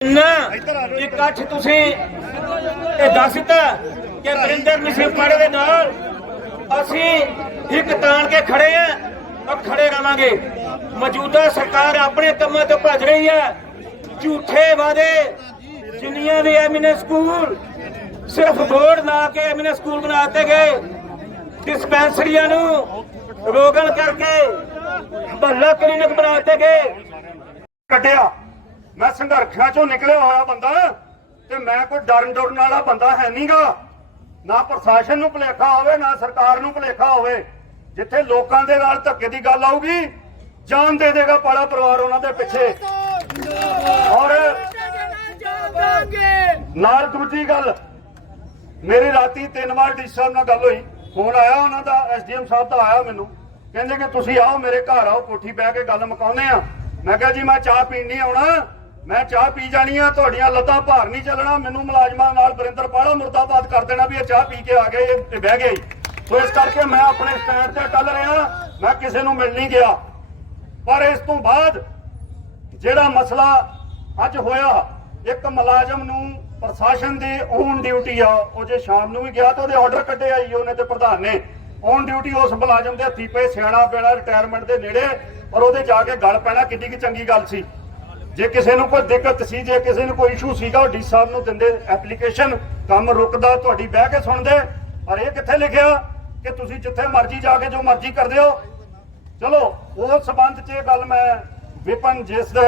ਨਾ ਇਕੱਠ ਤੁਸੀਂ ਇਹ ਦੱਸ ਕਿ ਵਰਿੰਦਰ ਮਿਸ਼ਨ ਦੇ ਨਾਲ ਅਸੀਂ ਇੱਕ ਤਾਣ ਕੇ ਖੜੇ ਆ, ਔਰ ਖੜੇ ਰਵਾਂਗੇ। ਮੌਜੂਦਾ ਸਰਕਾਰ ਆਪਣੇ ਕੰਮਾਂ ਤੋਂ ਭੱਜ ਰਹੀ ਹੈ ਝੂਠੇ ਵਾਅਦੇ, ਜਿੰਨੀਆਂ ਵੀ ਐਮਿਨਸ ਸਕੂਲ, ਸਿਰਫ ਬੋਰਡ ਲਾ ਕੇ ਐਮਿਨਸ ਸਕੂਲ ਬਣਾਤੇ ਗਏ। ਡਿਸਪੈਂਸਰੀਆਂ ਨੂੰ ਰੋਗਨ ਕਰਕੇ ਭੱਲਾ ਕਲੀਨਿਕ ਬਣਾਤੇ ਗਏ। ਕੱਢਿਆ ਮੈਂ ਸੰਘਰਸ਼ਾਂ ਚੋਂ ਨਿਕਲਿਆ ਹੋਇਆ ਬੰਦਾ ਤੇ ਮੈਂ ਕੋਈ ਡਰਨ ਡਰਨ ਵਾਲਾ ਬੰਦਾ ਹੈ ਨਹੀਂਗਾ ਨਾ ਪ੍ਰਸ਼ਾਸਨ ਨੂੰ ਭੁਲੇਖਾ ਹੋਵੇ, ਨਾ ਸਰਕਾਰ ਨੂੰ ਭੁਲੇਖਾ ਹੋਵੇ। ਜਿੱਥੇ ਲੋਕਾਂ ਦੇ ਨਾਲ ਧੱਕੇ ਦੀ ਗੱਲ ਆਊਗੀ, ਜਾਨ ਦੇ ਦੇਗਾ ਪਾਲਾ ਪਰਿਵਾਰ ਉਹਨਾਂ ਦੇ ਪਿੱਛੇ। ਔਰ ਨਾਲ ਦੂਜੀ ਗੱਲ, ਮੇਰੀ ਰਾਤੀ ਤਿੰਨ ਵਾਰ ਡੀ ਸਾਹਿਬ ਨਾਲ ਗੱਲ ਹੋਈ। ਫੋਨ ਆਇਆ ਉਹਨਾਂ ਦਾ ਐਸਡੀਐਮ ਸਾਹਿਬ ਦਾ ਆਇਆ ਮੈਨੂੰ। ਕਹਿੰਦੇ ਕਿ ਤੁਸੀਂ ਆਓ ਮੇਰੇ ਘਰ ਆਓ, ਕੋਠੀ ਬਹਿ ਕੇ ਗੱਲ ਮੁਕਾਉਂਦੇ ਆ। ਮੈਂ ਕਿਹਾ ਜੀ, ਮੈਂ ਚਾਹ ਪੀਣ ਨਹੀਂ ਆਉਣਾ। ਮੈਂ ਚਾਹ ਪੀ ਜਾਣੀ ਆ, ਤੁਹਾਡੀਆਂ ਲੱਤਾਂ ਭਾਰ ਨਹੀਂ ਚੱਲਣਾ, ਮੈਨੂੰ ਮੁਲਾਜ਼ਮਾਂ ਨਾਲ ਵਰਿੰਦਰ ਪਾਲਾ ਮੁਰਦਾਬਾਦ ਕਰ ਦੇਣਾ ਵੀ ਇਹ ਚਾਹ ਪੀ ਕੇ ਆ ਗਏ, ਇਹ ਬਹਿ ਗਏ। ਸੋ ਇਸ ਕਰਕੇ ਮੈਂ ਆਪਣੇ ਸਟੈਂਡ ਤੇ ਟੱਲ ਰਿਹਾ, ਮੈਂ ਕਿਸੇ ਨੂੰ ਮਿਲ ਨਹੀਂ ਗਿਆ। ਪਰ ਇਸ ਤੋਂ ਬਾਅਦ ਜਿਹੜਾ ਮਸਲਾ ਅੱਜ ਹੋਇਆ, ਇੱਕ ਮੁਲਾਜ਼ਮ ਨੂੰ ਪ੍ਰਸ਼ਾਸਨ ਦੀ ਔਨ ਡਿਊਟੀ ਆ, ਉਹ ਜੇ ਸ਼ਾਮ ਨੂੰ ਵੀ ਗਿਆ ਤਾਂ ਉਹਦੇ ਆਰਡਰ ਕੱਢੇ ਆਈ ਉਹਨੇ ਤੇ ਪ੍ਰਧਾਨ ਨੇ। ਔਨ ਡਿਊਟੀ ਉਸ ਮੁਲਾਜ਼ਮ ਦੇ ਹੱਥੀ ਪਏ, ਸਿਆਣਾ ਪੈਣਾ ਰਿਟਾਇਰਮੈਂਟ ਦੇ ਨੇੜੇ ਔਰ ਉਹਦੇ ਜਾ ਕੇ ਗੱਲ ਪੈਣਾ ਕਿੰਨੀ ਕੀ ਚੰਗੀ ਗੱਲ ਸੀ। ਜੇ ਕਿਸੇ ਨੂੰ ਕੋਈ ਦਿੱਕਤ ਸੀ, ਜੇ ਕਿਸੇ ਨੂੰ ਕੋਈ ਇਸ਼ੂ ਸੀਗਾ, ਉਹ ਡੀ ਸਾਹਿਬ ਨੂੰ ਦਿੰਦੇ ਐਪਲੀਕੇਸ਼ਨ ਕੰਮ ਰੁਕਦਾ, ਤੁਹਾਡੀ ਬਹਿ ਕੇ ਸੁਣਦੇ, ਪਰ ਇਹ ਕਿੱਥੇ ਲਿਖਿਆ ਕਿ ਤੁਸੀਂ ਜਿੱਥੇ ਮਰਜ਼ੀ ਜਾ ਕੇ ਜੋ ਮਰਜ਼ੀ ਕਰਦੇ ਹੋ। ਚਲੋ ਉਸ ਸਬੰਧ 'ਚ ਇਹ ਗੱਲ ਮੈਂ ਵਿਪਨ ਜਿਸ ਦਾ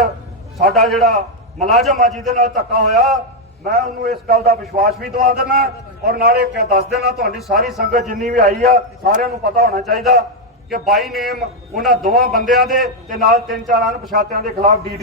ਸਾਡਾ ਜਿਹੜਾ ਮੁਲਾਜ਼ਮ ਆ, ਜਿਹਦੇ ਨਾਲ ਧੱਕਾ ਹੋਇਆ, ਮੈਂ ਉਹਨੂੰ ਇਸ ਗੱਲ ਦਾ ਵਿਸ਼ਵਾਸ ਵੀ ਦਵਾ ਦਿੰਦਾ ਔਰ ਨਾਲੇ ਇੱਕ ਦੱਸ ਦੇਣਾ ਤੁਹਾਡੀ ਸਾਰੀ ਸੰਗਤ ਜਿੰਨੀ ਵੀ ਆਈ ਆ, ਸਾਰਿਆਂ ਨੂੰ ਪਤਾ ਹੋਣਾ ਚਾਹੀਦਾ ਕਿ ਬਾਈ ਨੇਮ ਉਹਨਾਂ ਦੋਵਾਂ ਬੰਦਿਆਂ ਦੇ ਤੇ ਨਾਲ ਤਿੰਨ ਚਾਰ ਅਣਪਛਾਤਿਆਂ ਦੇ ਖਿਲਾਫ ਡੀ